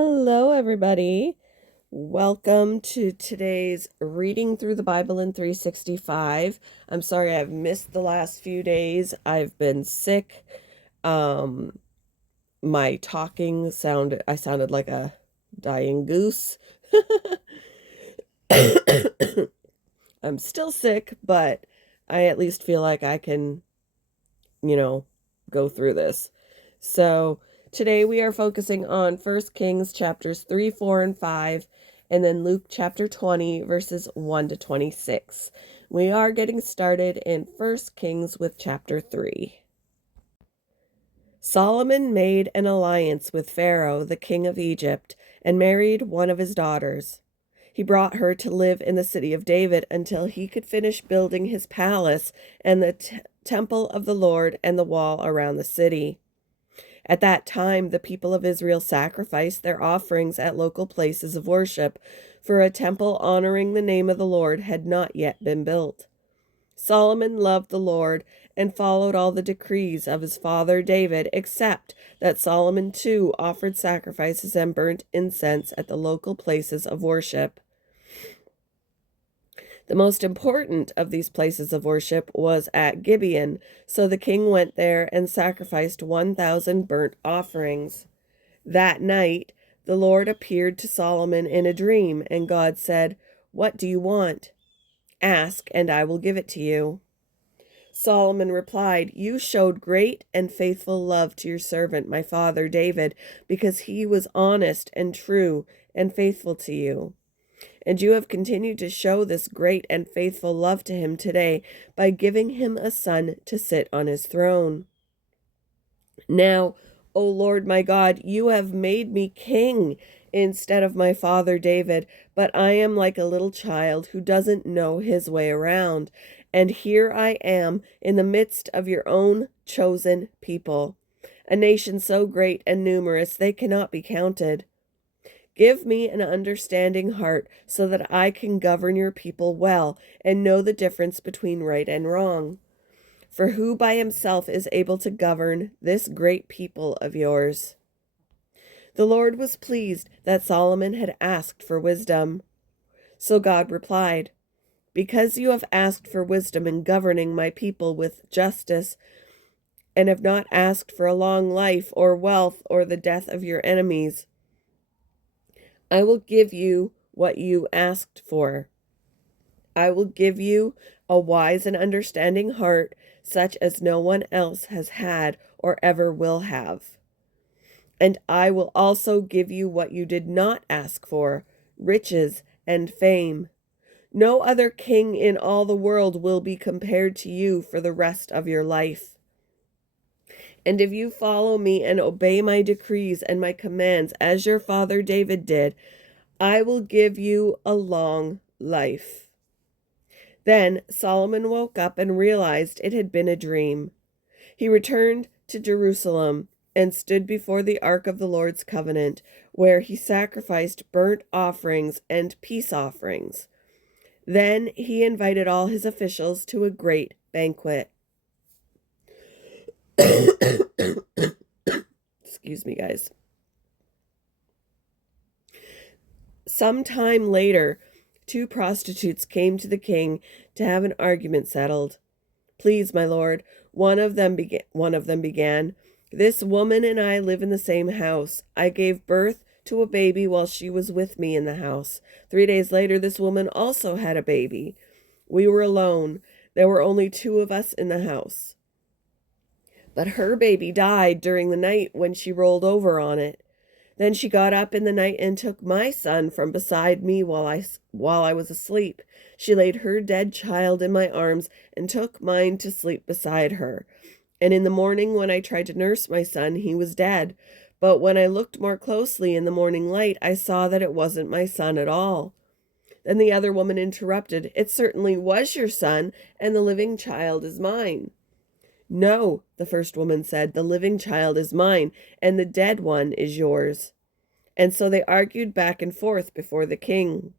Hello, everybody. Welcome to today's reading through the Bible in 365. I'm sorry I've missed the last few days. I've been sick. Um, my I sounded like a dying goose. I'm still sick, but I at least feel like I can, you know, go through this. So today we are focusing on 1 Kings chapters 3, 4, and 5, and then Luke chapter 20, verses 1 to 26. We are getting started in 1 Kings with chapter 3. Solomon made an alliance with Pharaoh, the king of Egypt, and married one of his daughters. He brought her to live in the city of David until he could finish building his palace and the temple of the Lord and the wall around the city. At that time, the people of Israel sacrificed their offerings at local places of worship, for a temple honoring the name of the Lord had not yet been built. Solomon loved the Lord and followed all the decrees of his father David, except that Solomon too offered sacrifices and burnt incense at the local places of worship. The most important of these places of worship was at Gibeon, so the king went there and sacrificed 1,000 burnt offerings. That night, the Lord appeared to Solomon in a dream, and God said, "What do you want? Ask, and I will give it to you." Solomon replied, "You showed great and faithful love to your servant, my father David, because he was honest and true and faithful to you. And you have continued to show this great and faithful love to him today by giving him a son to sit on his throne. Now, O Lord my God, you have made me king instead of my father David, but I am like a little child who doesn't know his way around. And here I am in the midst of your own chosen people, a nation so great and numerous they cannot be counted. Give me an understanding heart so that I can govern your people well and know the difference between right and wrong. For who by himself is able to govern this great people of yours?" The Lord was pleased that Solomon had asked for wisdom. So God replied, "Because you have asked for wisdom in governing my people with justice, and have not asked for a long life or wealth or the death of your enemies, I will give you what you asked for. I will give you a wise and understanding heart, such as no one else has had or ever will have. And I will also give you what you did not ask for, riches and fame. No other king in all the world will be compared to you for the rest of your life. And if you follow me and obey my decrees and my commands as your father David did, I will give you a long life." Then Solomon woke up and realized it had been a dream. He returned to Jerusalem and stood before the ark of the Lord's covenant, where he sacrificed burnt offerings and peace offerings. Then he invited all his officials to a great banquet. Excuse me, guys. Some time later, two prostitutes came to the king to have an argument settled. "Please, my lord," one of them began, "this woman and I live in the same house. I gave birth to a baby while she was with me in the house. 3 days later, this woman also had a baby. We were alone. There were only two of us in the house. But her baby died during the night when she rolled over on it. Then she got up in the night and took my son from beside me while I was asleep. She laid her dead child in my arms and took mine to sleep beside her. And in the morning, when I tried to nurse my son, he was dead. But when I looked more closely in the morning light, I saw that it wasn't my son at all." Then the other woman interrupted, "It certainly was your son, and the living child is mine." "No," the first woman said, "the living child is mine, and the dead one is yours." And so they argued back and forth before the king.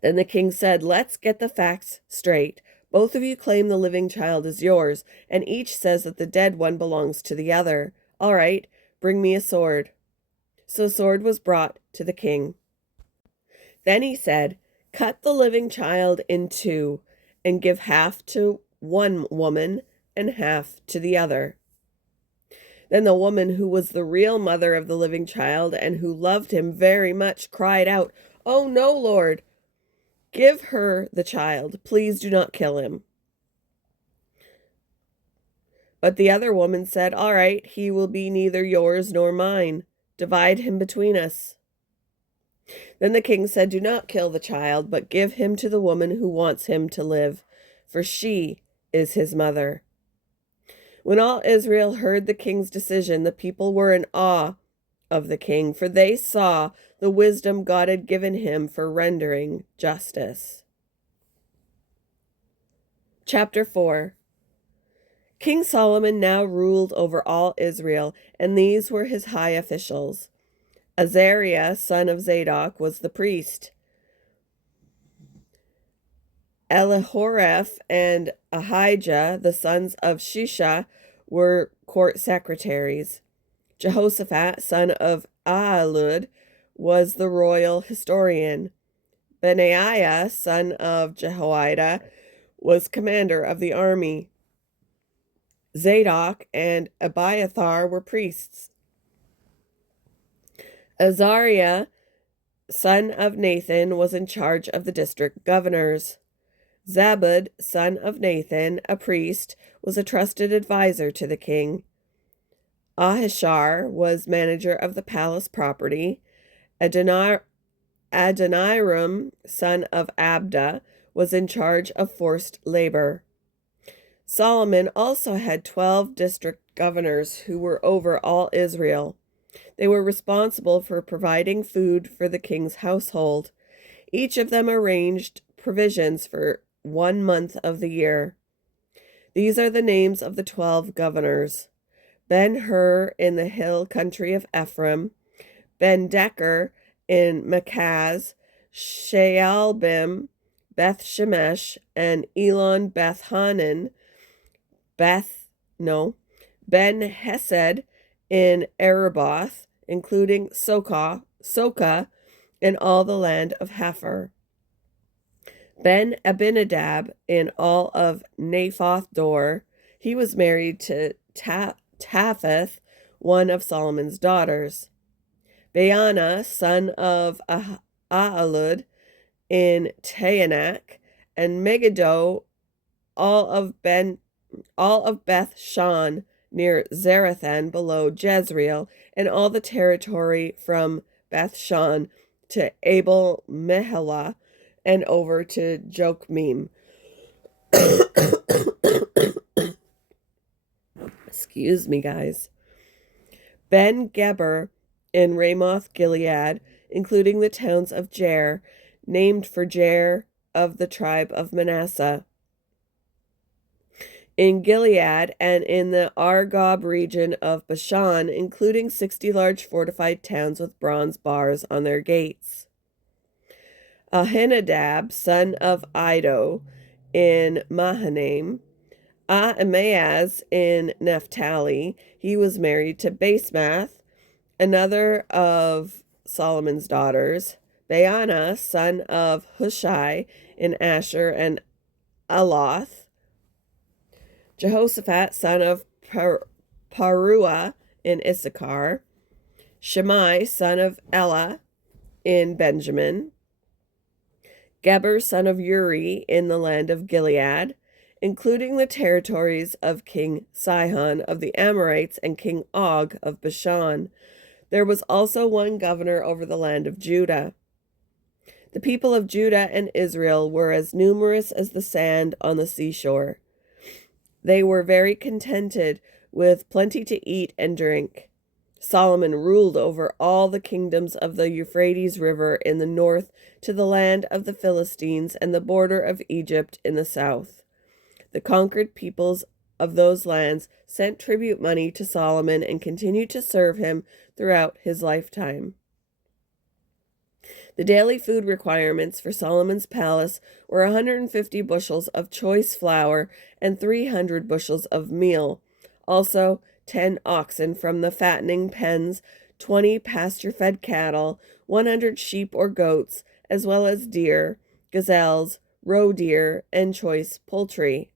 Then the king said, "Let's get the facts straight. Both of you claim the living child is yours, and each says that the dead one belongs to the other. All right, bring me a sword." So sword was brought to the king. Then he said, "Cut the living child in two, and give half to one woman and half to the other." Then the woman who was the real mother of the living child and who loved him very much cried out, "Oh no, Lord! Give her the child. Please do not kill him." But the other woman said, "All right, he will be neither yours nor mine. Divide him between us." Then the king said, "Do not kill the child, but give him to the woman who wants him to live, for she is his mother." When all Israel heard the king's decision, the people were in awe of the king, for they saw the wisdom God had given him for rendering justice. Chapter 4. King Solomon now ruled over all Israel, and these were his high officials. Azariah, son of Zadok, was the priest. Elihoreph and Ahijah, the sons of Shisha, were court secretaries. Jehoshaphat, son of Ahilud, was the royal historian. Benaiah, son of Jehoiada, was commander of the army. Zadok and Abiathar were priests. Azariah, son of Nathan, was in charge of the district governors. Zabud, son of Nathan, a priest, was a trusted advisor to the king. Ahishar was manager of the palace property. Adoniram, son of Abda, was in charge of forced labor. Solomon also had 12 district governors who were over all Israel. They were responsible for providing food for the king's household. Each of them arranged provisions for 1 month of the year. These are the names of the 12 governors: Ben-Hur in the hill country of Ephraim, Ben-Decker in Makaz, Shaalbim, Beth-Shemesh, and Elon Beth-Hanan, Ben-Hesed in Arabah, including Soka, and all the land of Hepher. Ben-Abinadab in all of Naphoth Dor. He was married to Tapheth, one of Solomon's daughters. Baana, son of Ahilud in Taanach, and Megiddo, all of Beth Shan near Zarathan below Jezreel, and all the territory from Beth Shan to Abel Meholah and over to Jokmeam. Excuse me, guys. Ben-Geber in Ramoth Gilead, including the towns of Jair, named for Jair of the tribe of Manasseh. In Gilead and in the Argob region of Bashan, including 60 large fortified towns with bronze bars on their gates. Ahinadab, son of Iddo, in Mahanaim. Ahimaaz in Naphtali. He was married to Basemath, another of Solomon's daughters. Baana, son of Hushai, in Asher and Aloth. Jehoshaphat, son of Paruah, in Issachar. Shimei, son of Elah, in Benjamin. Geber, son of Uri, in the land of Gilead, including the territories of King Sihon of the Amorites and King Og of Bashan. There was also one governor over the land of Judah. The people of Judah and Israel were as numerous as the sand on the seashore. They were very contented with plenty to eat and drink. Solomon ruled over all the kingdoms of the Euphrates River in the north to the land of the Philistines and the border of Egypt in the south. The conquered peoples of those lands sent tribute money to Solomon and continued to serve him throughout his lifetime. The daily food requirements for Solomon's palace were 150 bushels of choice flour and 300 bushels of meal. Also, 10 oxen from the fattening pens, 20 pasture-fed cattle, 100 sheep or goats, as well as deer, gazelles, roe deer, and choice poultry.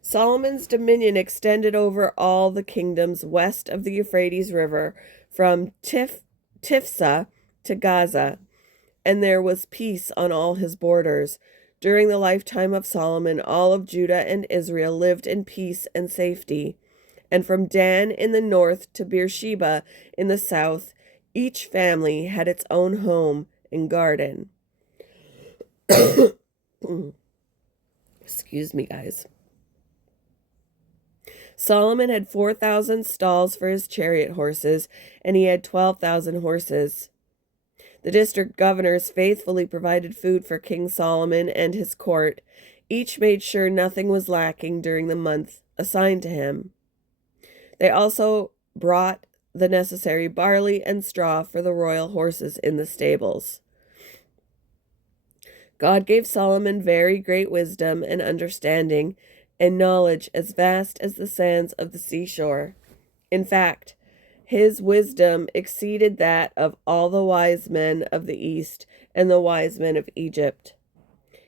Solomon's dominion extended over all the kingdoms west of the Euphrates River, from Tifsa to Gaza, and there was peace on all his borders. During the lifetime of Solomon, all of Judah and Israel lived in peace and safety. And from Dan in the north to Beersheba in the south, each family had its own home and garden. Excuse me, guys. Solomon had 4,000 stalls for his chariot horses, and he had 12,000 horses. The district governors faithfully provided food for King Solomon and his court. Each made sure nothing was lacking during the month assigned to him. They also brought the necessary barley and straw for the royal horses in the stables. God gave Solomon very great wisdom and understanding, and knowledge as vast as the sands of the seashore. In fact, his wisdom exceeded that of all the wise men of the East and the wise men of Egypt.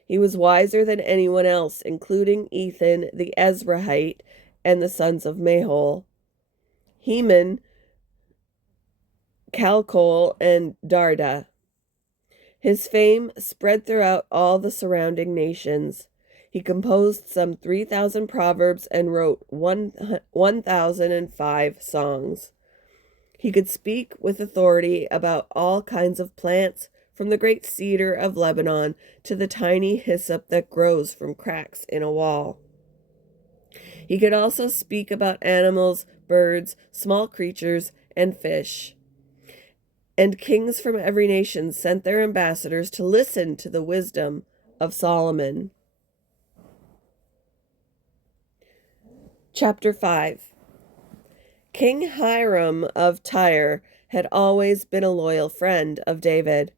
He was wiser than anyone else, including Ethan the Ezrahite and the sons of Mahol, Heman, Calcol, and Darda. His fame spread throughout all the surrounding nations. He composed some 3,000 proverbs and wrote 1,005 songs. He could speak with authority about all kinds of plants, from the great cedar of Lebanon to the tiny hyssop that grows from cracks in a wall. He could also speak about animals, birds, small creatures, and fish. And kings from every nation sent their ambassadors to listen to the wisdom of Solomon. Chapter 5. King Hiram of Tyre had always been a loyal friend of David.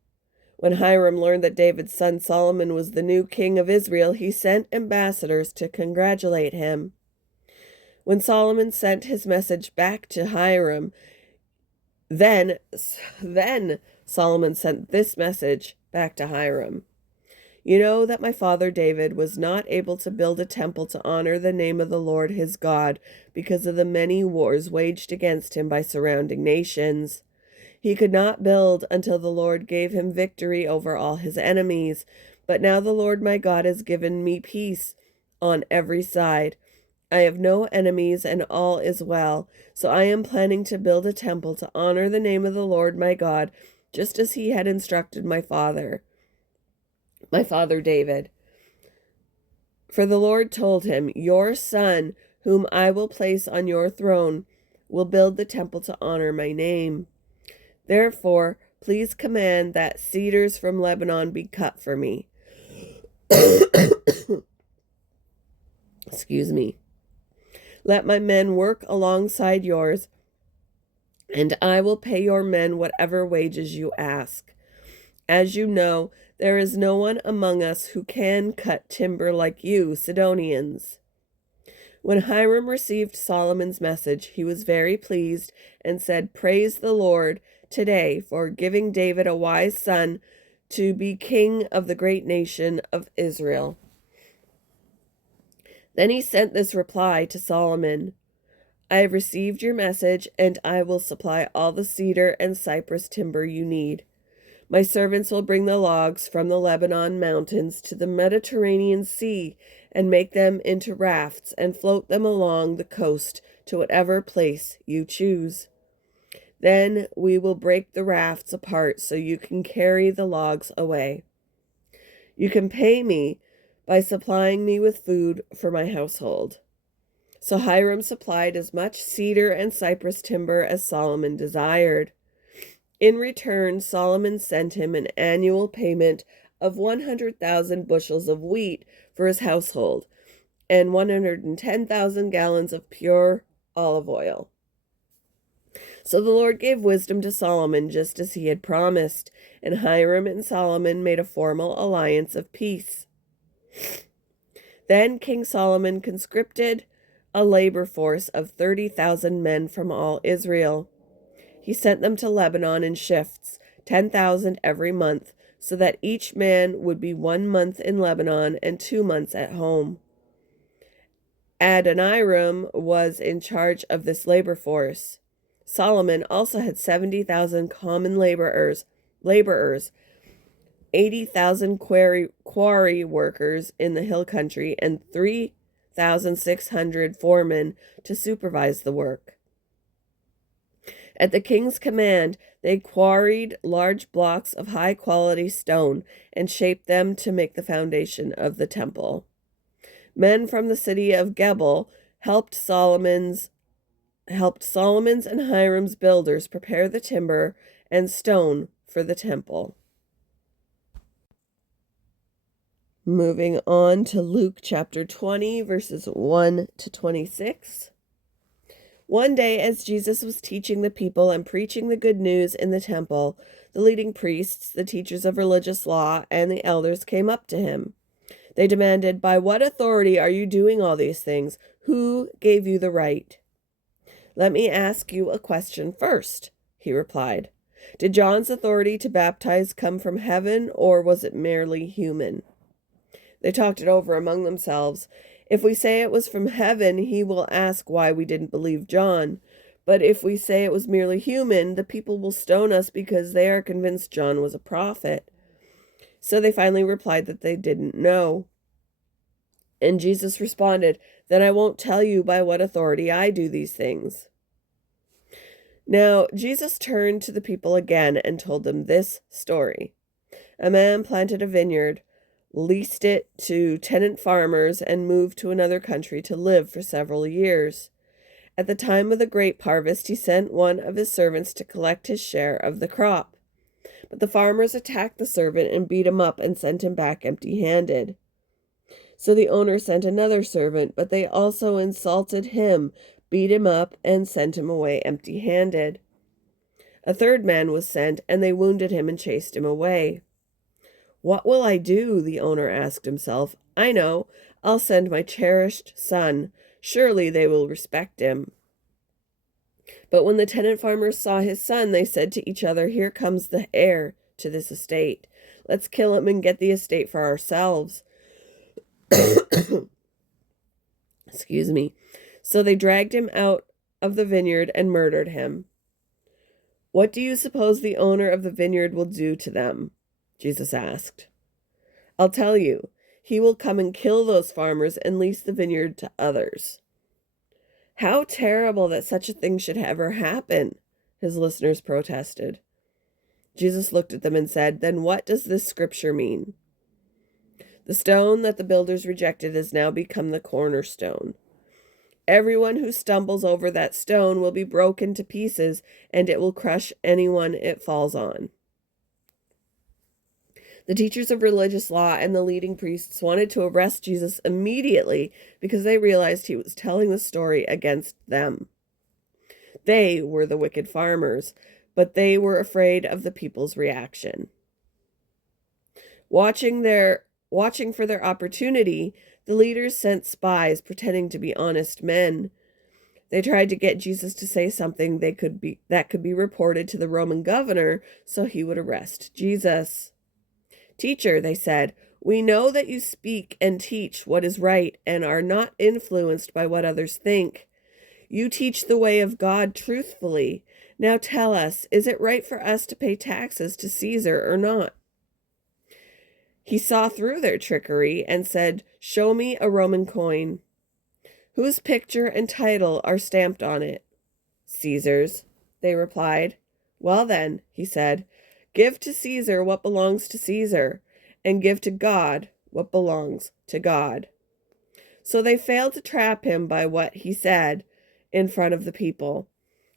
When Hiram learned that David's son Solomon was the new king of Israel, he sent ambassadors to congratulate him. When Solomon sent his message back to Hiram, then Solomon sent this message back to Hiram. You know that my father David was not able to build a temple to honor the name of the Lord his God because of the many wars waged against him by surrounding nations. He could not build until the Lord gave him victory over all his enemies. But now the Lord my God has given me peace on every side. I have no enemies and all is well. So I am planning to build a temple to honor the name of the Lord my God, just as he had instructed my father David. For the Lord told him, your son, whom I will place on your throne, will build the temple to honor my name. Therefore, please command that cedars from Lebanon be cut for me. Excuse me. Let my men work alongside yours, and I will pay your men whatever wages you ask. As you know, there is no one among us who can cut timber like you, Sidonians. When Hiram received Solomon's message, he was very pleased and said, praise the Lord today for giving David a wise son to be king of the great nation of Israel. Then he sent this reply to Solomon. I have received your message, and I will supply all the cedar and cypress timber you need. My servants will bring the logs from the Lebanon mountains to the Mediterranean Sea and make them into rafts and float them along the coast to whatever place you choose. Then we will break the rafts apart so you can carry the logs away. You can pay me by supplying me with food for my household. So Hiram supplied as much cedar and cypress timber as Solomon desired. In return, Solomon sent him an annual payment of 100,000 bushels of wheat for his household and 110,000 gallons of pure olive oil. So the Lord gave wisdom to Solomon just as he had promised, and Hiram and Solomon made a formal alliance of peace. Then King Solomon conscripted a labor force of 30,000 men from all Israel. He sent them to Lebanon in shifts, 10,000 every month, so that each man would be 1 month in Lebanon and 2 months at home. Adoniram was in charge of this labor force. Solomon also had 70,000 common laborers, 80,000 quarry workers in the hill country, and 3,600 foremen to supervise the work. At the king's command, they quarried large blocks of high-quality stone and shaped them to make the foundation of the temple. Men from the city of Gebel helped Solomon's and Hiram's builders prepare the timber and stone for the temple. Moving on to Luke chapter 20, verses 1 to 26. One day, as Jesus was teaching the people and preaching the good news in the temple, the leading priests, the teachers of religious law, and the elders came up to him. They demanded, "By what authority are you doing all these things? Who gave you the right?" "Let me ask you a question first," he replied. "Did John's authority to baptize come from heaven, or was it merely human?" They talked it over among themselves. "If we say it was from heaven, he will ask why we didn't believe John. But if we say it was merely human, the people will stone us because they are convinced John was a prophet." So they finally replied that they didn't know. And Jesus responded, "Then I won't tell you by what authority I do these things." Now Jesus turned to the people again and told them this story. A man planted a vineyard, leased it to tenant farmers, and moved to another country to live for several years. At the time of the grape harvest, he sent one of his servants to collect his share of the crop. But the farmers attacked the servant and beat him up and sent him back empty-handed. So the owner sent another servant, but they also insulted him, beat him up, and sent him away empty-handed. A third man was sent, and they wounded him and chased him away. "What will I do?" the owner asked himself. "I know. I'll send my cherished son. Surely they will respect him." But when the tenant farmers saw his son, they said to each other, "Here comes the heir to this estate. Let's kill him and get the estate for ourselves." Excuse me. So they dragged him out of the vineyard and murdered him. "What do you suppose the owner of the vineyard will do to them?" Jesus asked. "I'll tell you. He will come and kill those farmers and lease the vineyard to others." "How terrible that such a thing should ever happen," his listeners protested. Jesus looked at them and said, "Then what does this scripture mean? The stone that the builders rejected has now become the cornerstone. Everyone who stumbles over that stone will be broken to pieces, and it will crush anyone it falls on." The teachers of religious law and the leading priests wanted to arrest Jesus immediately because they realized he was telling the story against them. They were the wicked farmers, but they were afraid of the people's reaction. Watching for their opportunity, the leaders sent spies pretending to be honest men. They tried to get Jesus to say something that could be reported to the Roman governor so he would arrest Jesus. "Teacher," they said, "we know that you speak and teach what is right and are not influenced by what others think. You teach the way of God truthfully. Now tell us, is it right for us to pay taxes to Caesar or not?" He saw through their trickery and said, "Show me a Roman coin." "Whose picture and title are stamped on it?" "Caesar's," they replied. "Well then," he said, "give to Caesar what belongs to Caesar, and give to God what belongs to God." So they failed to trap him by what he said in front of the people.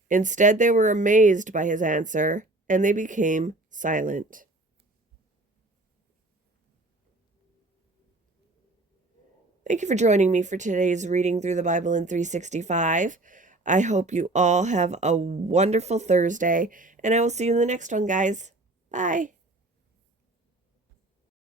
Instead, they were amazed by his answer, and they became silent. Thank you for joining me for today's reading through the Bible in 365. I hope you all have a wonderful Thursday, and I will see you in the next one, guys. Bye.